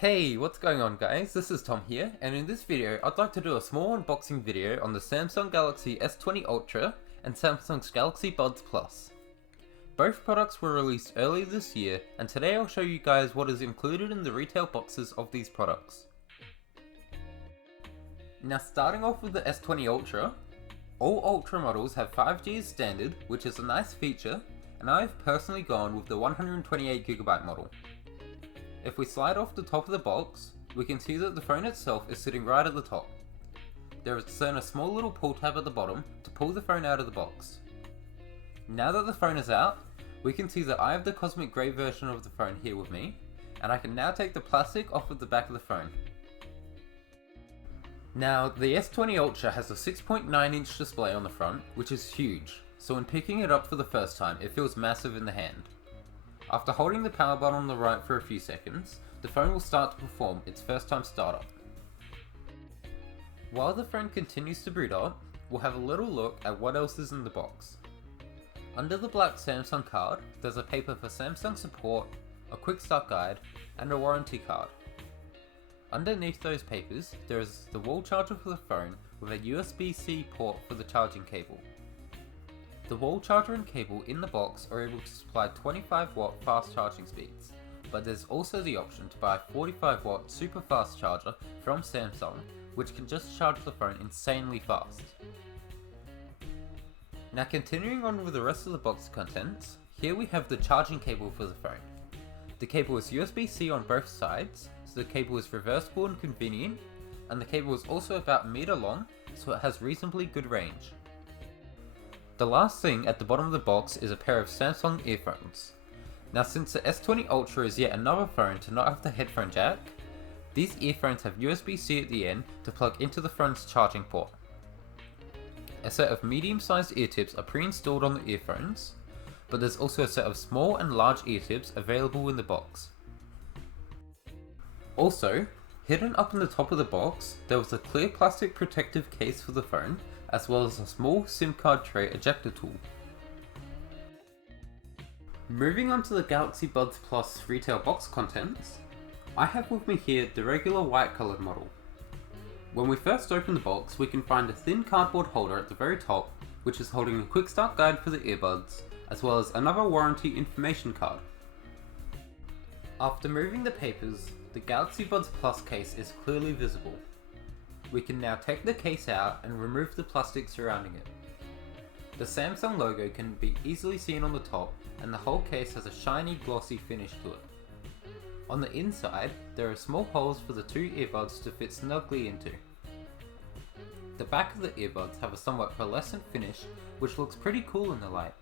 Hey, what's going on guys? This is Thom here, and in this video I'd like to do a small unboxing video on the Samsung Galaxy S20 Ultra and Samsung's Galaxy Buds Plus. Both products were released earlier this year, and today I'll show you guys what is included in the retail boxes of these products. Now starting off with the S20 Ultra, all Ultra models have 5G as standard, which is a nice feature, and I've personally gone with the 128GB model. If we slide off the top of the box, we can see that the phone itself is sitting right at the top. There is then a small little pull tab at the bottom to pull the phone out of the box. Now that the phone is out, we can see that I have the cosmic grey version of the phone here with me, and I can now take the plastic off of the back of the phone. Now, the S20 Ultra has a 6.9-inch display on the front, which is huge, so when picking it up for the first time, it feels massive in the hand. After holding the power button on the right for a few seconds, the phone will start to perform its first time startup. While the phone continues to boot up, we'll have a little look at what else is in the box. Under the black Samsung card, there's a paper for Samsung support, a quick start guide, and a warranty card. Underneath those papers, there is the wall charger for the phone with a USB-C port for the charging cable. The wall charger and cable in the box are able to supply 25W fast charging speeds, but there's also the option to buy a 45W super fast charger from Samsung, which can just charge the phone insanely fast. Now continuing on with the rest of the box contents, here we have the charging cable for the phone. The cable is USB-C on both sides, so the cable is reversible and convenient, and the cable is also about a meter long, so it has reasonably good range. The last thing at the bottom of the box is a pair of Samsung earphones. Now since the S20 Ultra is yet another phone to not have the headphone jack, these earphones have USB-C at the end to plug into the phone's charging port. A set of medium-sized ear tips are pre-installed on the earphones, but there's also a set of small and large ear tips available in the box. Also, hidden up in the top of the box, there was a clear plastic protective case for the phone, as well as a small SIM card tray ejector tool. Moving on to the Galaxy Buds Plus retail box contents, I have with me here the regular white coloured model. When we first open the box, we can find a thin cardboard holder at the very top, which is holding a quick start guide for the earbuds, as well as another warranty information card. After moving the papers, the Galaxy Buds Plus case is clearly visible. We can now take the case out and remove the plastic surrounding it. The Samsung logo can be easily seen on the top, and the whole case has a shiny glossy finish to it. On the inside, there are small holes for the two earbuds to fit snugly into. The back of the earbuds have a somewhat pearlescent finish, which looks pretty cool in the light.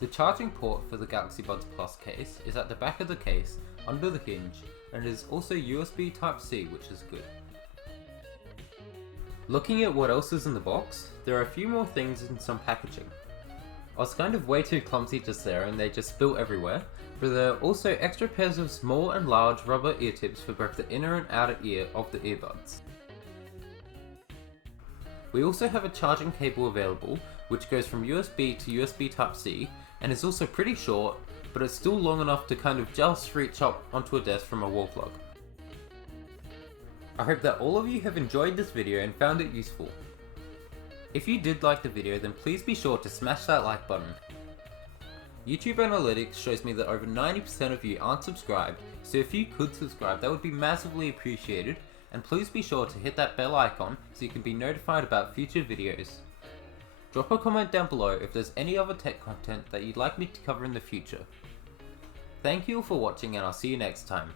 The charging port for the Galaxy Buds Plus case is at the back of the case, under the hinge, and it is also USB Type-C, which is good. Looking at what else is in the box, there are a few more things in some packaging. I was kind of way too clumsy just there and they just spill everywhere, but there are also extra pairs of small and large rubber ear tips for both the inner and outer ear of the earbuds. We also have a charging cable available, which goes from USB to USB Type-C, and is also pretty short, but it's still long enough to kind of just reach up onto a desk from a wall plug. I hope that all of you have enjoyed this video and found it useful. If you did like the video, then please be sure to smash that like button. YouTube Analytics shows me that over 90% of you aren't subscribed, so if you could subscribe, that would be massively appreciated, and please be sure to hit that bell icon so you can be notified about future videos. Drop a comment down below if there's any other tech content that you'd like me to cover in the future. Thank you all for watching, and I'll see you next time.